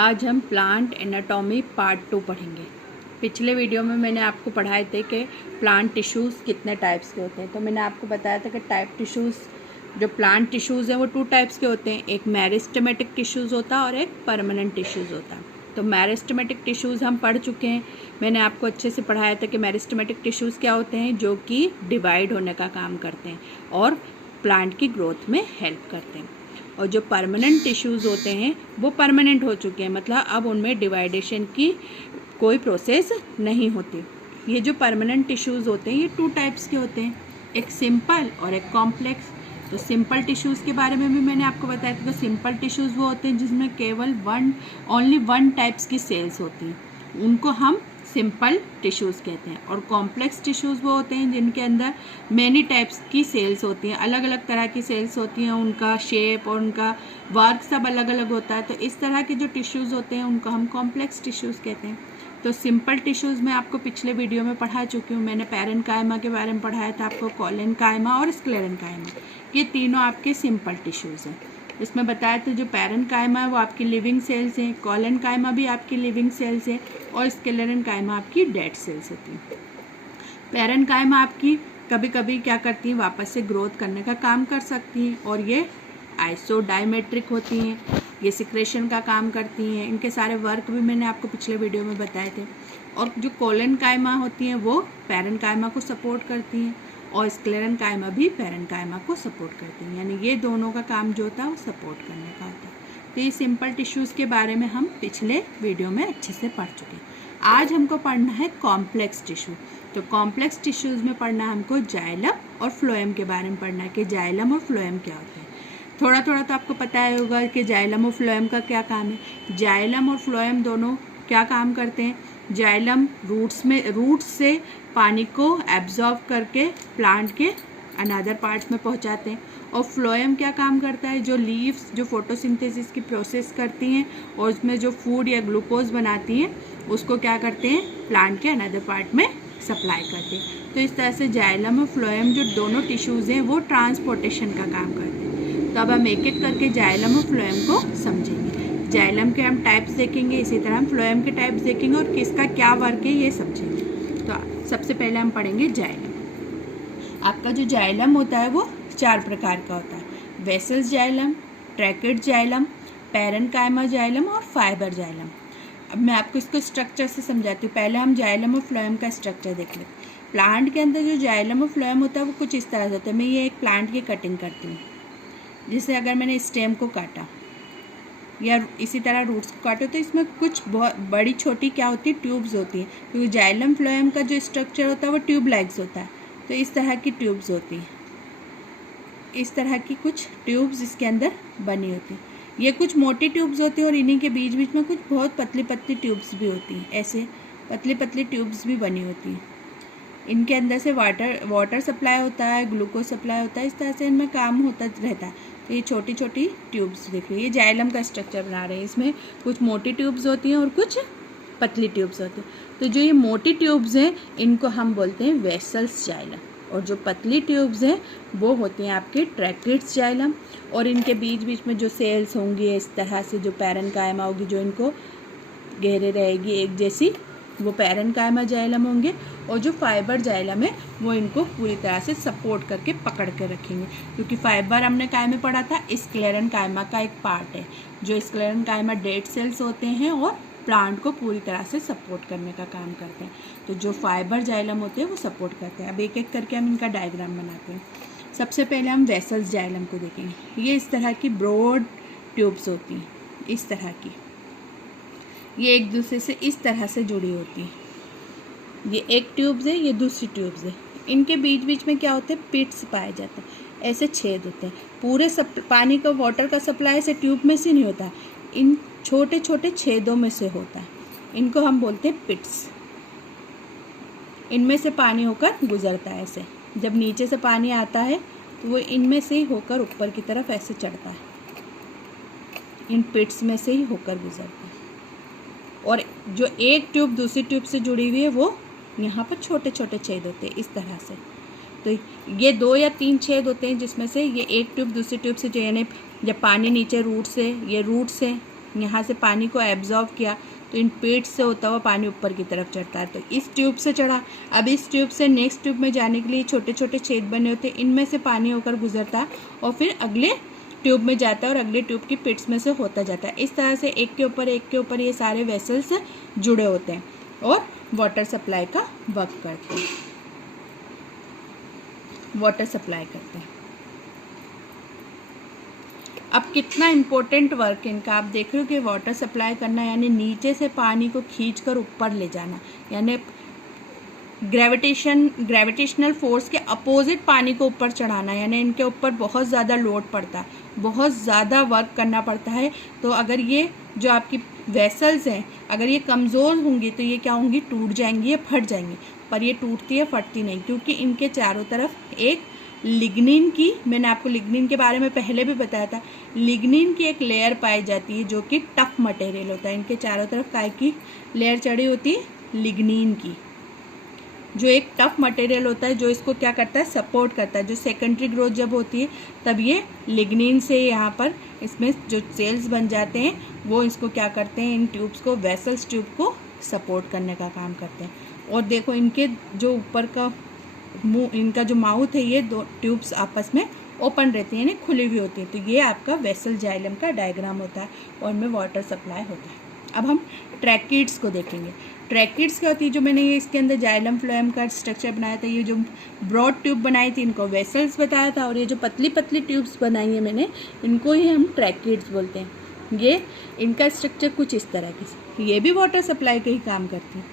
आज हम plant anatomy part 2 पढ़ेंगे। पिछले वीडियो में मैंने आपको पढ़ाए थे कि प्लांट टिश्यूज़ कितने टाइप्स के होते हैं। तो मैंने आपको बताया था कि टाइप टिश्यूज़ जो प्लांट टिश्यूज़ हैं वो 2 टाइप्स के होते हैं। एक मेरिस्टेमेटिक टिश्यूज़ होता है और एक परमानेंट टिश्यूज़ होता है। तो मेरिस्टेमेटिक टिश्यूज़ हम पढ़ चुके हैं। मैंने आपको अच्छे से पढ़ाया था कि मेरिस्टेमेटिक टिश्यूज़ क्या होते हैं, जो कि डिवाइड होने का काम करते हैं और प्लांट की ग्रोथ में हेल्प करते हैं। और जो परमानेंट टिश्यूज़ होते हैं वो परमानेंट हो चुके हैं, मतलब अब उनमें डिवाइडेशन की कोई प्रोसेस नहीं होती। ये जो परमानेंट टिश्यूज़ होते हैं ये 2 टाइप्स के होते हैं, एक सिंपल और एक कॉम्प्लेक्स। तो सिंपल टिश्यूज़ के बारे में भी मैंने आपको बताया था। तो सिंपल टिश्यूज़ वो होते हैं जिसमें केवल ओनली वन टाइप्स की सेल्स होती हैं, उनको हम सिंपल टिश्यूज़ कहते हैं। और कॉम्प्लेक्स टिश्यूज़ वो होते हैं जिनके अंदर मैनी टाइप्स की सेल्स होती हैं, अलग अलग तरह की सेल्स होती हैं, उनका शेप और उनका वर्क सब अलग अलग होता है। तो इस तरह के जो टिश्यूज़ होते हैं उनको हम कॉम्प्लेक्स टिश्यूज़ कहते हैं। तो सिंपल टिश्यूज़ में आपको पिछले वीडियो में पढ़ा चुकी हूँ। मैंने पैरेन्काइमा के बारे में पढ़ाया था आपको, कोलेनकाइमा और स्क्लेरेन्काइमा, ये तीनों आपके सिंपल टिश्यूज़ हैं। इसमें बताया था जो पैरेन्काइमा है वो आपकी लिविंग सेल्स हैं, कोलेनकाइमा भी आपकी लिविंग सेल्स है और स्क्लेरेन्काइमा आपकी डेड सेल्स होती हैं। पैरेन्काइमा आपकी कभी कभी क्या करती हैं, वापस से ग्रोथ करने का काम कर सकती हैं और ये आइसोडायमेट्रिक होती हैं, ये सिक्रेशन का काम करती हैं। इनके सारे वर्क भी मैंने आपको पिछले वीडियो में बताए थे। और जो कोलेनकाइमा होती हैं वो पैरेन्काइमा को सपोर्ट करती हैं और स्क्लेरेन्काइमा भी पैरेन्काइमा को सपोर्ट करती हैं, यानी ये दोनों का काम जो होता है वो सपोर्ट करने का होता है। तो ये सिंपल टिश्यूज़ के बारे में हम पिछले वीडियो में अच्छे से पढ़ चुके हैं। आज हमको पढ़ना है कॉम्प्लेक्स टिश्यू। तो कॉम्प्लेक्स टिश्यूज़ में पढ़ना है हमको जाइलम और फ्लोएम के बारे में पढ़ना है कि जाइलम और फ्लोएम क्या होते हैं। थोड़ा थोड़ा तो आपको पता होगा कि जाइलम और फ्लोएम का क्या काम है। जाइलम और फ्लोएम दोनों क्या काम करते हैं। जाइलम रूट्स से पानी को एब्जॉर्ब करके प्लांट के अनदर पार्ट्स में पहुंचाते हैं। और फ्लोएम क्या काम करता है, जो लीव्स जो फोटोसिंथेसिस की प्रोसेस करती हैं और उसमें जो फूड या ग्लूकोज बनाती हैं उसको क्या करते हैं, प्लांट के अनदर पार्ट में सप्लाई करते हैं। तो इस तरह से जाइलम और फ्लोएम जो दोनों टिश्यूज़ हैं वो ट्रांसपोर्टेशन का काम करते हैं। तो अब हम एक एक करके जाइलम और फ्लोएम को समझेंगे। जाइलम के हम टाइप्स देखेंगे, इसी तरह हम फ्लोएम के टाइप्स देखेंगे और किसका क्या वर्क है ये समझेंगे। तो सबसे पहले हम पढ़ेंगे जाइलम। आपका जो जाइलम होता है वो 4 प्रकार का होता है, vessels xylem, ट्रैकेट xylem, parenchyma xylem और फाइबर जाइलम। अब मैं आपको इसको स्ट्रक्चर से समझाती हूँ। पहले हम जाइलम और फ्लोएम का स्ट्रक्चर देख लें। प्लांट के अंदर जो जाइलम और फ्लोएम होता है वो कुछ इस तरह से होता है। मैं ये एक प्लांट की कटिंग करती हूँ, जैसे अगर मैंने स्टेम को काटा या इसी तरह रूट्स को काटो तो इसमें कुछ बहुत बड़ी छोटी क्या होती है, ट्यूब्स होती हैं। क्योंकि जाइलम फ्लोएम का जो स्ट्रक्चर होता है वो ट्यूब लाइक्स होता है। तो इस तरह की ट्यूब्स होती हैं, इस तरह की कुछ ट्यूब्स इसके अंदर बनी होती हैं। ये कुछ मोटी ट्यूब्स होती हैं और इन्हीं के बीच बीच में कुछ बहुत पतली पतली ट्यूब्स भी होती हैं, ऐसे पतली पतली ट्यूब्स भी बनी होती हैं। इनके अंदर से वाटर सप्लाई होता है, ग्लूकोज सप्लाई होता है, इस तरह से इनमें काम होता रहता है। तो ये छोटी छोटी ट्यूब्स दिख रही है, ये जाइलम का स्ट्रक्चर बना रहे हैं। इसमें कुछ मोटी ट्यूब्स होती हैं और कुछ पतली ट्यूब्स होती हैं। तो जो ये मोटी ट्यूब्स हैं इनको हम बोलते हैं वेसल्स जाइलम, और जो पतली ट्यूब्स हैं वो होती हैं आपके ट्रैकेट्स जाइलम। और इनके बीच बीच में जो सेल्स होंगी इस तरह से, जो पैरेन्काइमा होगी जो इनको घेरे रहेगी एक जैसी, वो पैरेन्काइमा जाइलम होंगे। और जो फाइबर जाइलम है वो इनको पूरी तरह से सपोर्ट करके पकड़ के रखेंगे। क्योंकि फाइबर हमने काय में पढ़ा था, स्क्लेरेन्काइमा का एक पार्ट है। जो स्क्लेरेन्काइमा डेड सेल्स होते हैं और प्लांट को पूरी तरह से सपोर्ट करने का काम करते हैं। तो जो फाइबर जाइलम होते हैं वो सपोर्ट करते हैं। अब एक एक करके हम इनका डायग्राम बनाते हैं। सबसे पहले हम वेसल्स जाइलम को देखेंगे। ये इस तरह की ब्रॉड ट्यूब्स होती हैं, इस तरह की, ये एक दूसरे से इस तरह से जुड़ी होती हैं। ये एक ट्यूब्स है, ये दूसरी ट्यूब्स है। इनके बीच बीच में क्या होते हैं, पिट्स पाए जाते हैं, ऐसे छेद होते हैं। पूरे पानी का वाटर का सप्लाई ऐसे ट्यूब में से नहीं होता है, इन छोटे छोटे छेदों में से होता है। इनको हम बोलते हैं पिट्स। इनमें से पानी होकर गुजरता है ऐसे, जब नीचे से पानी आता है तो वो इनमें से ही होकर ऊपर की तरफ ऐसे चढ़ता है, इन पिट्स में से ही होकर गुजरता है। और जो एक ट्यूब दूसरी ट्यूब से जुड़ी हुई है वो यहाँ पर छोटे छोटे छेद होते हैं इस तरह से। तो ये 2 या 3 छेद होते हैं जिसमें से ये एक ट्यूब दूसरी ट्यूब से, जो यानी जब पानी नीचे रूट से, ये रूट से यहाँ से पानी को एब्जॉर्ब किया तो इन पेट से होता हुआ पानी ऊपर की तरफ चढ़ता है। तो इस ट्यूब से चढ़ा, अब इस ट्यूब से नेक्स्ट ट्यूब में जाने के लिए छोटे छोटे छेद बने होते हैं, इनमें से पानी होकर गुजरता है और फिर अगले ट्यूब में जाता है और अगले ट्यूब की पिट्स में से होता जाता है। इस तरह से एक के ऊपर ये सारे वेसल्स जुड़े होते हैं और वाटर सप्लाई का वर्क करते हैं, वाटर सप्लाई करते हैं। अब कितना इम्पोर्टेंट वर्क है इनका, आप देख रहे हो कि वाटर सप्लाई करना यानी नीचे से पानी को खींचकर ऊपर ले जाना, यानी ग्रेविटेशनल फोर्स के अपोजिट पानी को ऊपर चढ़ाना, यानी इनके ऊपर बहुत ज़्यादा लोड पड़ता है, बहुत ज़्यादा वर्क करना पड़ता है। तो अगर ये जो आपकी वेसल्स हैं अगर ये कमज़ोर होंगी तो ये क्या होंगी, टूट जाएंगी या फट जाएंगी। पर ये टूटती है फटती नहीं, क्योंकि इनके चारों तरफ एक लिग्निन की, मैंने आपको लिग्निन के बारे में पहले भी बताया था, लिग्निन की एक लेयर पाई जाती है जो कि टफ मटेरियल होता है। इनके चारों तरफ काय की लेयर चढ़ी होती है, लिग्निन की, जो एक टफ मटेरियल होता है जो इसको क्या करता है, सपोर्ट करता है। जो सेकेंडरी ग्रोथ जब होती है तब ये लिग्निन से यहाँ पर इसमें जो सेल्स बन जाते हैं वो इसको क्या करते हैं, इन ट्यूब्स को, वेसल्स ट्यूब को सपोर्ट करने का काम करते हैं। और देखो इनके जो ऊपर का मुंह, इनका जो माउथ है, ये दो ट्यूब्स आपस में ओपन रहती हैं, यानी खुली हुई होती है। तो ये आपका वेसल जाइलम का डायग्राम होता है और इनमें वाटर सप्लाई होता है। अब हम ट्रैकिड्स को देखेंगे। ट्रैकिड्स क्या होती है, जो मैंने ये इसके अंदर जाइलम फ्लोएम का स्ट्रक्चर बनाया था, ये जो ब्रॉड ट्यूब बनाई थी इनको वेसल्स बताया था, और ये जो पतली पतली ट्यूब्स बनाई है मैंने इनको ही हम ट्रैकिड्स बोलते हैं। ये इनका स्ट्रक्चर कुछ इस तरह की, ये भी वाटर सप्लाई का ही काम करती है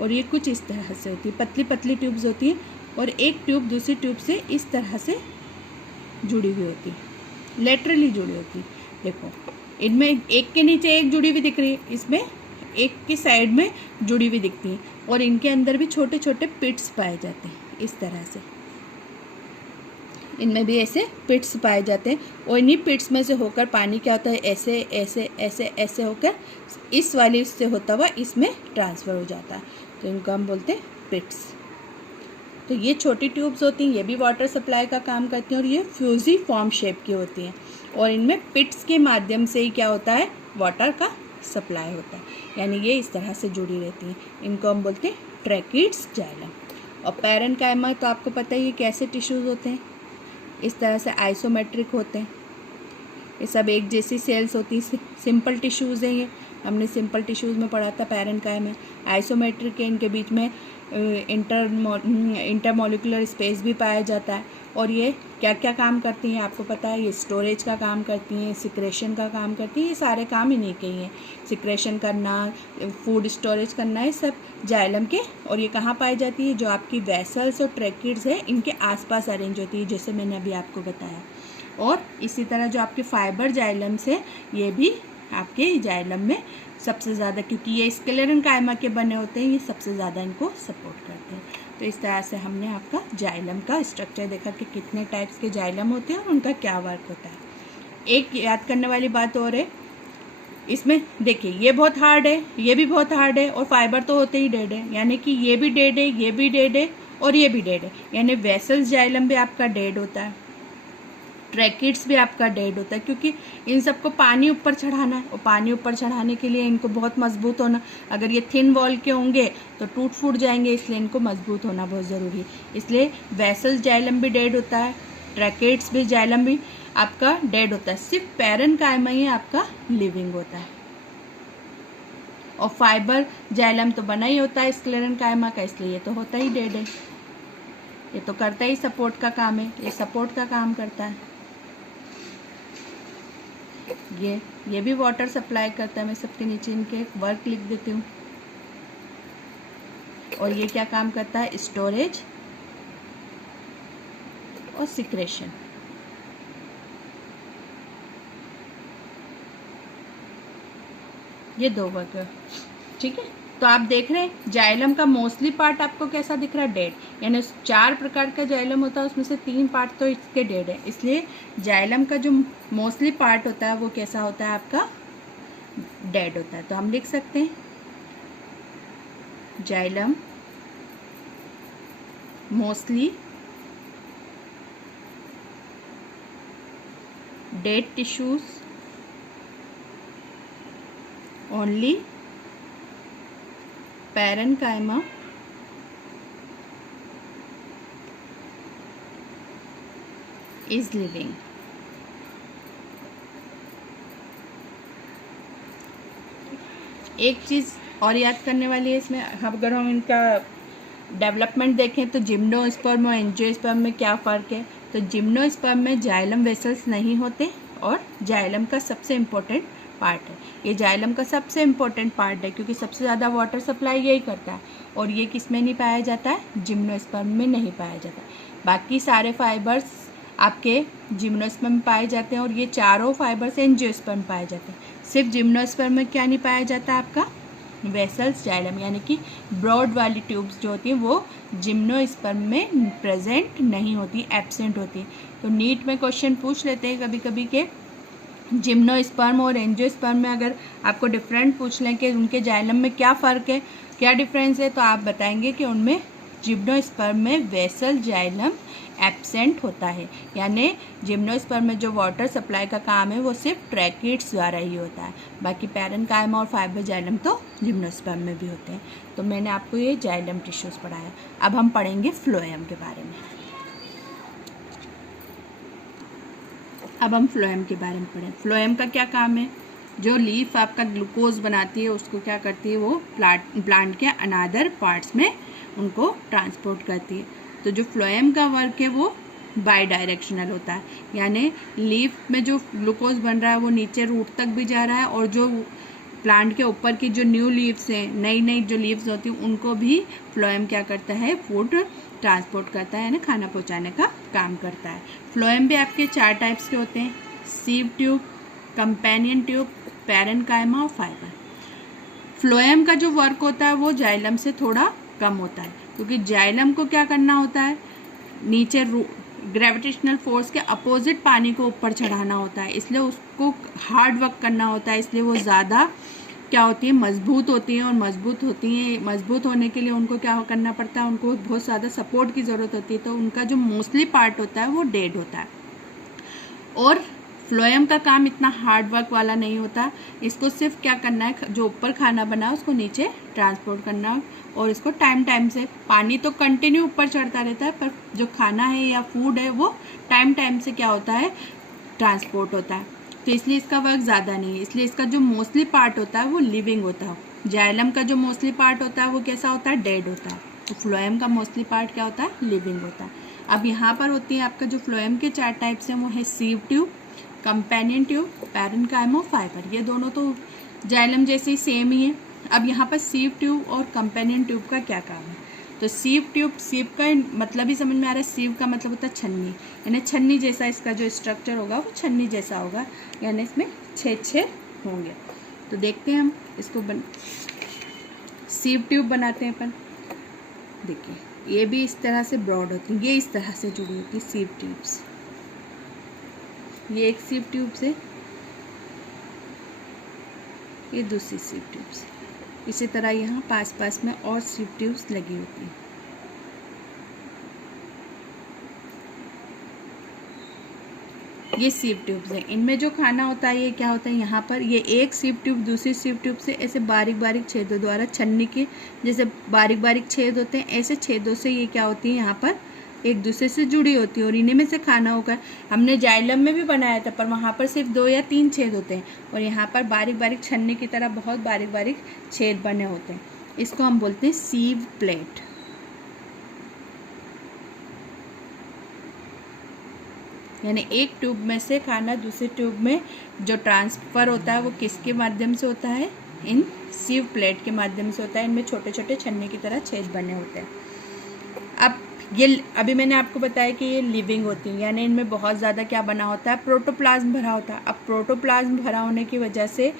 और ये कुछ इस तरह से होती है, पतली पतली ट्यूब्स होती हैं और एक ट्यूब दूसरी ट्यूब से इस तरह से जुड़ी हुई होती है, लेटरली जुड़ी होती है। देखो इनमें एक के नीचे एक जुड़ी हुई दिख रही है, इसमें एक की साइड में जुड़ी हुई दिखती है और इनके अंदर भी छोटे छोटे पिट्स पाए जाते हैं इस तरह से, इनमें भी ऐसे पिट्स पाए जाते हैं और इन्हीं पिट्स में से होकर पानी क्या होता है, ऐसे ऐसे ऐसे ऐसे होकर इस वाली से होता हुआ इसमें ट्रांसफ़र हो जाता है। तो इनको हम बोलते हैं पिट्स। तो ये छोटी ट्यूब्स होती हैं, ये भी वाटर सप्लाई का काम करती हैं और ये फ्यूजी फॉर्म शेप की होती हैं और इनमें पिट्स के माध्यम से ही क्या होता है, वाटर का सप्लाई होता है, यानी ये इस तरह से जुड़ी रहती हैं। इनको हम बोलते हैं ट्रैकिड्स जाइलम। और पैरेन्काइमा तो आपको पता ही है कैसे टिश्यूज़ होते हैं, इस तरह से आइसोमेट्रिक होते हैं, ये सब एक जैसी सेल्स होती है, सिंपल टिश्यूज़ हैं। ये हमने सिंपल टिश्यूज़ में पढ़ा था पैरेन्काइमा। आइसोमेट्रिक है, इनके बीच में इंटरमोलिकुलर स्पेस भी पाया जाता है। और ये क्या क्या काम करती हैं आपको पता है, ये स्टोरेज का काम करती हैं, सिक्रेशन का काम करती हैं, ये सारे काम इन्हीं के ही हैं। सिक्रेशन करना, फूड स्टोरेज करना, ये सब जाइलम के। और ये कहाँ पाई जाती है, जो आपकी वेसल्स और ट्रैकिड्स है इनके आसपास अरेंज होती है, जैसे मैंने अभी आपको बताया। और इसी तरह जो आपके फाइबर जाइलम से, ये भी आपके जाइलम में सबसे ज़्यादा, क्योंकि ये स्क्लेरेन्काइमा के बने होते हैं, ये सबसे ज़्यादा इनको सपोर्ट करते हैं। तो इस तरह से हमने आपका जाइलम का स्ट्रक्चर देखा कि कितने टाइप्स के जाइलम होते हैं और उनका क्या वर्क होता है। एक याद करने वाली बात और है इसमें, देखिए ये बहुत हार्ड है, ये भी बहुत हार्ड है और फाइबर तो होते ही डेड है, यानी कि ये भी डेड है, ये भी डेड है और ये भी डेड है, यानी वेसल्स जाइलम भी आपका डेड होता है, ट्रैकिड्स भी आपका डेड होता है, क्योंकि इन सबको पानी ऊपर चढ़ाना है और पानी ऊपर चढ़ाने के लिए इनको बहुत मजबूत होना, अगर ये थिन वॉल के होंगे तो टूट फूट जाएंगे, इसलिए इनको मजबूत होना बहुत ज़रूरी है। इसलिए वेसल्स जाइलम भी डेड होता है, ट्रैकिड्स भी जाइलम भी आपका डेड होता है, सिर्फ पैरेन्काइमा ही आपका लिविंग होता है। और फाइबर जाइलम तो बना ही होता है स्क्लेरेन्काइमा का, इसलिए ये तो होता ही डेड है, ये तो करता ही सपोर्ट का काम है, ये सपोर्ट का काम करता है। ये भी वाटर सप्लाई करता है। मैं सबके नीचे इनके वर्क लिख देती हूँ। और ये क्या काम करता है, स्टोरेज और सिक्रेशन। ये दो वर्क, ठीक है। तो आप देख रहे हैं जाइलम का मोस्टली पार्ट आपको कैसा दिख रहा है, डेड, यानी 4 प्रकार का जाइलम होता है, उसमें से 3 पार्ट तो इसके डेड है, इसलिए जाइलम का जो मोस्टली पार्ट होता है वो कैसा होता है, आपका डेड होता है। तो हम लिख सकते हैं xylem mostly dead tissues only parenchyma is living. एक चीज़ और याद करने वाली है इसमें, अगर हम इनका डेवलपमेंट देखें तो जिम्नोस्पर्म और एंजियोस्पर्म में क्या फ़र्क है। तो जिम्नोस्पर्म में जाइलम वेसल्स नहीं होते और जाइलम का सबसे इम्पोर्टेंट पार्ट है। ये जाइलम का सबसे इम्पोर्टेंट पार्ट है क्योंकि सबसे ज़्यादा वाटर सप्लाई यही करता है, और ये किस में नहीं पाया जाता है, जिम्नोस्पर्म में नहीं पाया जाता। बाकी सारे फाइबर्स आपके जिम्नोस्पर्म में पाए जाते हैं और ये चारों फाइबर्स एंजियोस्पर्म में पाए जाते हैं। सिर्फ जिम्नोस्पर्म में क्या नहीं पाया जाता आपका, वेसल्स जाइलम, यानी कि ब्रॉड वाली ट्यूब्स जो होती हैं वो जिम्नोस्पर्म में प्रेजेंट नहीं होती, एब्सेंट होती। तो नीट में क्वेश्चन पूछ लेते हैं कभी कभी के जिम्नोस्पर्म और एंजियोस्पर्म में अगर आपको डिफरेंट पूछ लें कि उनके जाइलम में क्या फ़र्क है, क्या डिफरेंस है, तो आप बताएंगे कि उनमें जिम्नोस्पर्म में वेसल जाइलम एब्सेंट होता है, यानी जिम्नोस्पर्म में जो वाटर सप्लाई का काम है वो सिर्फ ट्रैकिड्स द्वारा ही होता है। बाकी पैरेन्काइमा और फाइबर जाइलम तो जिम्नोस्पर्म में भी होते हैं। तो मैंने आपको ये जाइलम टिश्यूज़ पढ़ाया। अब हम पढ़ेंगे फ्लोएम के बारे में। अब हम फ्लोएम के बारे में पढ़ें। फ्लोएम का क्या काम है, जो लीफ आपका ग्लूकोज बनाती है उसको क्या करती है, वो प्लांट के अनादर पार्ट्स में उनको ट्रांसपोर्ट करती है। तो जो फ्लोएम का वर्क है वो बाई डायरेक्शनल होता है, यानी लीफ में जो ग्लूकोज बन रहा है वो नीचे रूट तक भी जा रहा है, और जो प्लांट के ऊपर की जो न्यू लीव्स हैं, नई नई जो लीव्स होती हैं, उनको भी फ्लोएम क्या करता है, फूड ट्रांसपोर्ट करता है, यानी खाना पहुंचाने का काम करता है। फ्लोएम भी आपके 4 टाइप्स के होते हैं, sieve tube, companion tube, parenchyma और फाइबर। फ्लोएम का जो वर्क होता है वो जाइलम से थोड़ा कम होता है, क्योंकि जाइलम को क्या करना होता है, नीचे ग्रेविटेशनल फोर्स के अपोजिट पानी को ऊपर चढ़ाना होता है, इसलिए उसको हार्ड वर्क करना होता है, इसलिए वो ज़्यादा क्या होती है, मजबूत होती हैं। और मजबूत होने के लिए उनको क्या करना पड़ता है, उनको बहुत ज़्यादा सपोर्ट की ज़रूरत होती है। तो उनका जो मोस्टली पार्ट होता है वो डेड होता है। और फ्लोएम का काम इतना हार्ड वर्क वाला नहीं होता, इसको सिर्फ क्या करना है, जो ऊपर खाना बना उसको नीचे ट्रांसपोर्ट करना, और इसको टाइम से, पानी तो कंटिन्यू ऊपर चढ़ता रहता है, पर जो खाना है या फूड है वो टाइम से क्या होता है, ट्रांसपोर्ट होता है। तो इसलिए इसका वर्क ज़्यादा नहीं है, इसलिए इसका जो मोस्टली पार्ट होता है वो लिविंग होता है। जाइलम का जो मोस्टली पार्ट होता है वो कैसा होता है, डेड होता है। तो फ्लोएम का मोस्टली पार्ट क्या होता है, लिविंग होता है। अब यहाँ पर होती है आपका जो फ्लोएम के 4 टाइप्स हैं वो है sieve tube, companion tube, parenchyma, fibre. ये दोनों तो जाइलम जैसे ही सेम ही है। अब यहाँ पर सीव ट्यूब और कंपेनियन ट्यूब का क्या काम है, तो सीव ट्यूब, सीव का मतलब ही समझ में आ रहा है, सीव का मतलब होता है छन्नी, यानी छन्नी जैसा इसका जो स्ट्रक्चर होगा वो छन्नी जैसा होगा, यानी इसमें 6 होंगे। तो देखते हैं हम इसको सीव ट्यूब बनाते हैं अपन। देखिए ये भी इस तरह से ब्रॉड होती है, ये इस तरह से जुड़ी होती है सीव ट्यूब्स। ये एक सीव ट्यूब से, ये दूसरी सीव ट्यूब से, इसी तरह यहाँ पास में और सीव ट्यूब्स लगी होती हैं। ये सीव ट्यूब्स हैं, इनमें जो खाना होता है ये क्या होता है, यहाँ पर ये एक सीव ट्यूब दूसरी सीव ट्यूब से ऐसे बारीक छेदों द्वारा, छन्नी के जैसे बारीक छेद होते हैं, ऐसे छेदों से ये क्या होती है, यहाँ पर एक दूसरे से जुड़ी होती है, और इन्हीं में से खाना होकर हमने जाइलम में भी बनाया था, पर वहाँ पर सिर्फ 2 या 3 छेद होते हैं, और यहाँ पर बारीक छन्नी की तरह बहुत बारीक छेद बने होते हैं। इसको हम बोलते हैं सीव प्लेट। यानी एक ट्यूब में से खाना दूसरे ट्यूब में जो ट्रांसफ़र होता है वो किसके माध्यम से होता है, इन सीव प्लेट के माध्यम से होता है। इनमें छोटे छन्नी की तरह छेद बने होते हैं। अब ये अभी मैंने आपको बताया कि ये लिविंग होती है, यानी इनमें बहुत ज़्यादा क्या बना होता है, प्रोटोप्लाज्म भरा होता है। अब प्रोटोप्लाज्म भरा होने की वजह से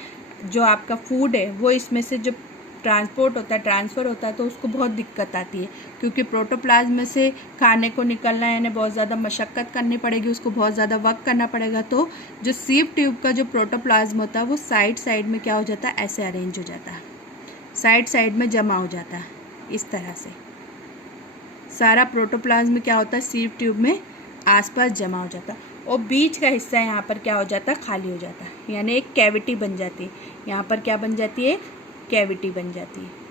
जो आपका फूड है वो इसमें से जब ट्रांसपोर्ट होता है, ट्रांसफ़र होता है, तो उसको बहुत दिक्कत आती है, क्योंकि प्रोटोप्लाज्म में से खाने को निकलना है, यानी बहुत ज़्यादा मशक्क़त करनी पड़ेगी, उसको बहुत ज़्यादा वर्क करना पड़ेगा। तो जो सीव ट्यूब का जो प्रोटोप्लाज्म होता है वो साइड में क्या हो जाता है, ऐसे अरेंज हो जाता है, साइड में जमा हो जाता है। इस तरह से सारा प्रोटोप्लाज्म क्या होता है, सीव ट्यूब में आसपास जमा हो जाता है। और बीच का हिस्सा यहाँ पर क्या हो जाता है, खाली हो जाता है, यानी एक कैविटी बन जाती है। यहाँ पर क्या बन जाती है, कैविटी बन जाती है।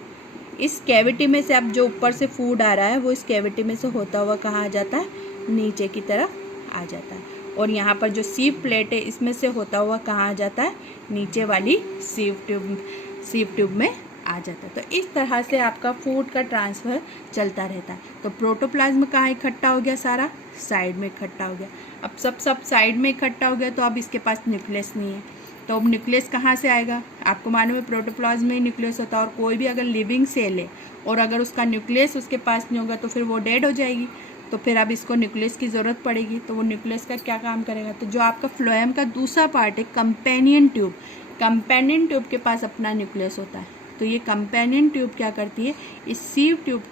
इस कैविटी में से अब जो ऊपर से फूड आ रहा है वो इस कैविटी में से होता हुआ कहाँ आ जाता है, नीचे की तरफ आ जाता है। और यहाँ पर जो सीव प्लेट है इसमें से होता हुआ कहाँ आ जाता है, नीचे वाली सीव ट्यूब में आ जाता है। तो इस तरह से आपका फूड का ट्रांसफ़र चलता रहता है। तो प्रोटोप्लाज्म कहाँ इकट्ठा हो गया, सारा साइड में इकट्ठा हो गया। अब सब साइड में इकट्ठा हो गया तो अब इसके पास न्यूक्लियस नहीं है। तो अब न्यूक्लियस कहाँ से आएगा, आपको मालूम है प्रोटोप्लाज्म में ही न्यूक्लियस होता है। और कोई भी अगर लिविंग सेल है और अगर उसका न्यूक्लियस उसके पास नहीं होगा तो फिर वो डेड हो जाएगी। तो फिर अब इसको न्यूक्लियस की ज़रूरत पड़ेगी। तो वो न्यूक्लियस का क्या काम करेगा, तो जो आपका फ्लोएम का दूसरा पार्ट है कंपेनियन ट्यूब, कंपेनियन ट्यूब के पास अपना न्यूक्लियस होता है। तो ये कंपेनियन ट्यूब क्या करती है, इस सीव ट्यूब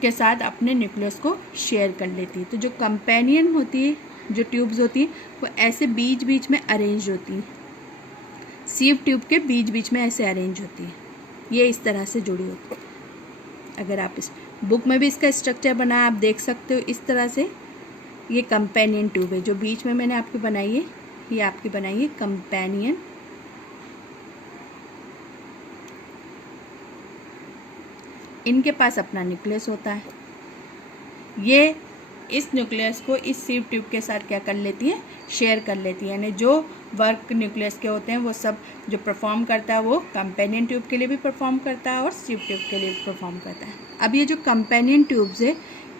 के साथ अपने न्यूक्लियस को शेयर कर लेती है। तो जो कंपेनियन होती है, जो ट्यूब्स होती हैं वो ऐसे बीच बीच में अरेंज होती हैं, सीव ट्यूब के बीच बीच में ऐसे अरेंज होती है, ये इस तरह से जुड़ी होती है। अगर आप इस बुक में भी इसका स्ट्रक्चर बनाया आप देख सकते हो इस तरह से। ये कंपेनियन ट्यूब है, जो बीच में मैंने आपकी बनाई है ये आपकी बनाई है कंपेनियन। इनके पास अपना न्यूक्लियस होता है। ये इस न्यूक्लियस को इस सीव ट्यूब के साथ क्या कर लेती है, शेयर कर लेती है। यानी जो वर्क न्यूक्लियस के होते हैं वो सब जो परफॉर्म करता है वो कंपेनियन ट्यूब के लिए भी परफॉर्म करता है और सीव ट्यूब के लिए भी परफॉर्म करता है। अब ये जो कंपेनियन ट्यूब्स है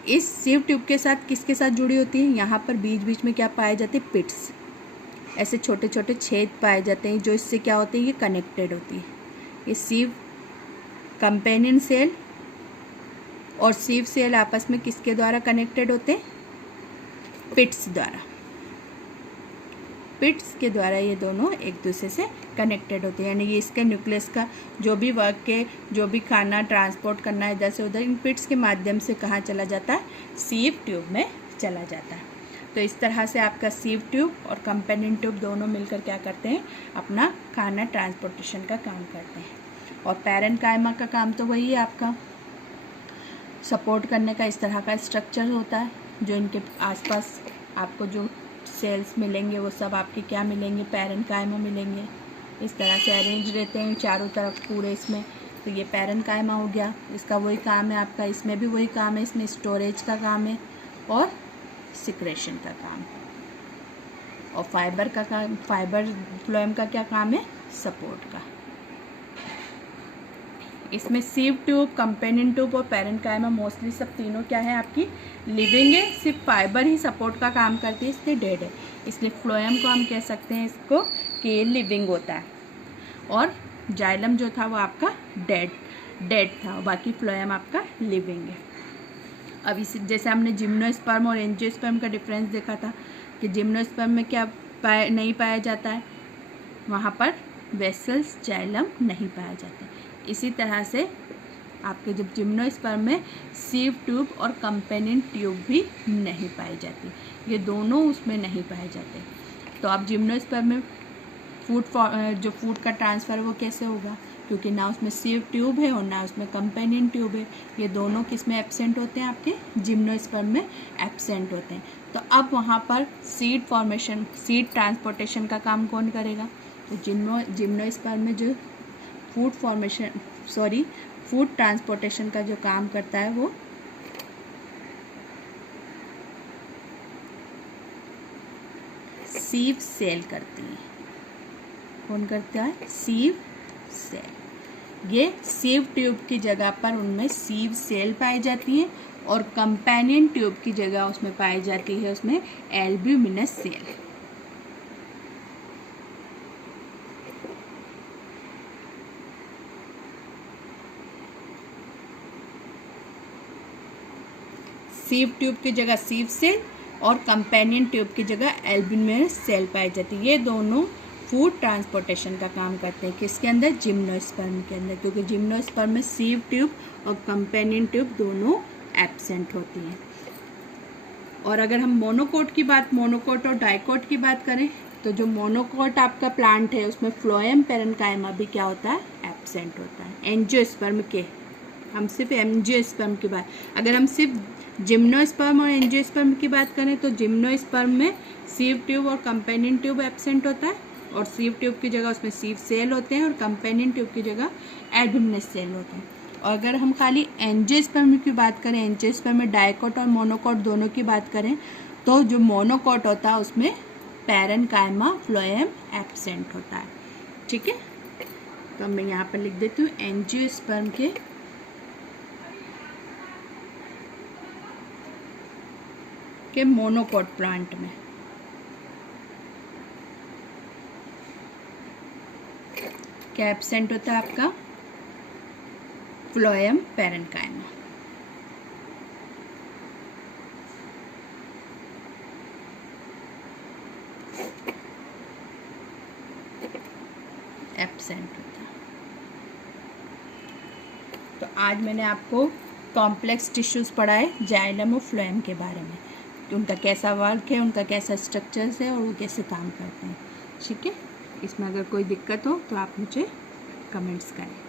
इस सीव ट्यूब के साथ किसके साथ जुड़ी होती है, यहाँ पर बीच बीच में क्या पाए जाते हैं, पिट्स, ऐसे छोटे छोटे छेद पाए जाते हैं जो इससे क्या होते हैं, ये कनेक्टेड होती है। ये सीव कंपेनियन सेल और सीव सेल आपस में किसके द्वारा कनेक्टेड होते हैं, पिट्स द्वारा। पिट्स के द्वारा ये दोनों एक दूसरे से कनेक्टेड होते हैं। यानी ये इसके न्यूक्लियस का जो भी वर्क के जो भी खाना ट्रांसपोर्ट करना है इधर से उधर इन पिट्स के माध्यम से कहाँ चला जाता है, सीव ट्यूब में चला जाता है। तो इस तरह से आपका सीव ट्यूब और कंपेनियन ट्यूब दोनों मिलकर क्या करते हैं, अपना खाना ट्रांसपोर्टेशन का काम करते हैं। और पैरेन्काइमा का काम तो वही है, आपका सपोर्ट करने का। इस तरह का स्ट्रक्चर होता है जो इनके आसपास आपको जो सेल्स मिलेंगे वो सब आपके क्या मिलेंगे, पैरेन्काइमा मिलेंगे। इस तरह से अरेंज रहते हैं चारों तरफ पूरे इसमें। तो ये पैरेन्काइमा हो गया, इसका वही काम है आपका, इसमें भी वही काम है, इसमें स्टोरेज का काम है और सिक्रेशन का काम है। और फाइबर का काम, फाइबर फ्लोएम का क्या काम है, सपोर्ट का। इसमें सीव ट्यूब, कंपेनियन ट्यूब और पैरेन्काइमा मोस्टली सब तीनों क्या है, आपकी लिविंग है। सिर्फ फाइबर ही सपोर्ट का काम करती है, इसलिए डेड है। इसलिए फ्लोएम को हम कह सकते हैं इसको कि लिविंग होता है। और जाइलम जो था वो आपका डेड था, बाकी फ्लोएम आपका लिविंग है। अब इसी जैसे हमने जिम्नोस्पर्म और एंजियोस्पर्म का डिफरेंस देखा था कि जिम्नोस्पर्म में क्या नहीं पाया जाता है, वहाँ पर वेसल्स जाइलम नहीं पाया जाता है। इसी तरह से आपके जब जिम्नोस्पर्म में सीव ट्यूब और कंपेनियन ट्यूब भी नहीं पाई जाती, ये दोनों उसमें नहीं पाए जाते। तो अब जिम्नोस्पर्म में जो फूड का ट्रांसफ़र वो कैसे होगा, क्योंकि ना उसमें सीव ट्यूब है और ना उसमें कंपेनियन ट्यूब है। ये दोनों किस में एब्सेंट होते हैं, आपके जिम्नोस्पर्म में एब्सेंट होते हैं। तो अब वहाँ पर सीड फॉर्मेशन, सीड ट्रांसपोर्टेशन का काम कौन करेगा, तो जिम्नोस्पर्म में जो फूड ट्रांसपोर्टेशन का जो काम करता है वो सीव सेल करती है। कौन करता है, सीव सेल। ये सीव ट्यूब की जगह पर उनमें सीव सेल पाई जाती है और कंपेनियन ट्यूब की जगह उसमें पाई जाती है उसमें एल्ब्यूमिनस सेल। सीव ट्यूब की जगह सीव सेल और कंपेनियन ट्यूब की जगह एल्ब्यूमिनस सेल पाई जाती है। ये दोनों फूड ट्रांसपोर्टेशन का काम करते हैं, किसके अंदर, जिम्नोस्पर्म के अंदर, क्योंकि जिम्नोस्पर्म में सीव ट्यूब और कंपेनियन ट्यूब दोनों एब्सेंट होती हैं। और अगर हम मोनोकोट की बात, मोनोकोट और डाइकोट की बात करें तो जो मोनोकोट आपका प्लांट है उसमें फ्लोएम पैरेन्काइमा भी क्या होता है, एब्सेंट होता है। एंजियोस्पर्म के, हम सिर्फ एंजियोस्पर्म की बात, अगर हम सिर्फ जिम्नोस्पर्म और एंजियोस्पर्म की बात करें तो जिम्नोस्पर्म में सीव ट्यूब और कंपेनियन ट्यूब एब्सेंट होता है, और सीव ट्यूब की जगह उसमें सीव सेल होते हैं, और कंपेनियन ट्यूब की जगह एल्ब्यूमिनस सेल होते हैं। और अगर हम खाली एंजियोस्पर्म की बात करें, एंजियोस्पर्म में डाइकोट और मोनोकोट दोनों की बात करें, तो जो मोनोकोट होता है उसमें पैरेन्काइमा फ्लोएम एब्सेंट होता है। ठीक है, तो मैं यहाँ पर लिख देती हूँ एंजियोस्पर्म के मोनोकोट प्लांट में क्या एब्सेंट होता है आपका, फ्लोएम पैरेन्काइमा। एब्सेंट होता है। तो आज मैंने आपको कॉम्प्लेक्स टिश्यूज़ पढ़ाए जाइलम और फ्लोएम के बारे में, कि उनका कैसा वर्क है, उनका कैसा स्ट्रक्चर्स है और वो कैसे काम करते हैं। ठीक है, इसमें अगर कोई दिक्कत हो तो आप मुझे कमेंट्स करें।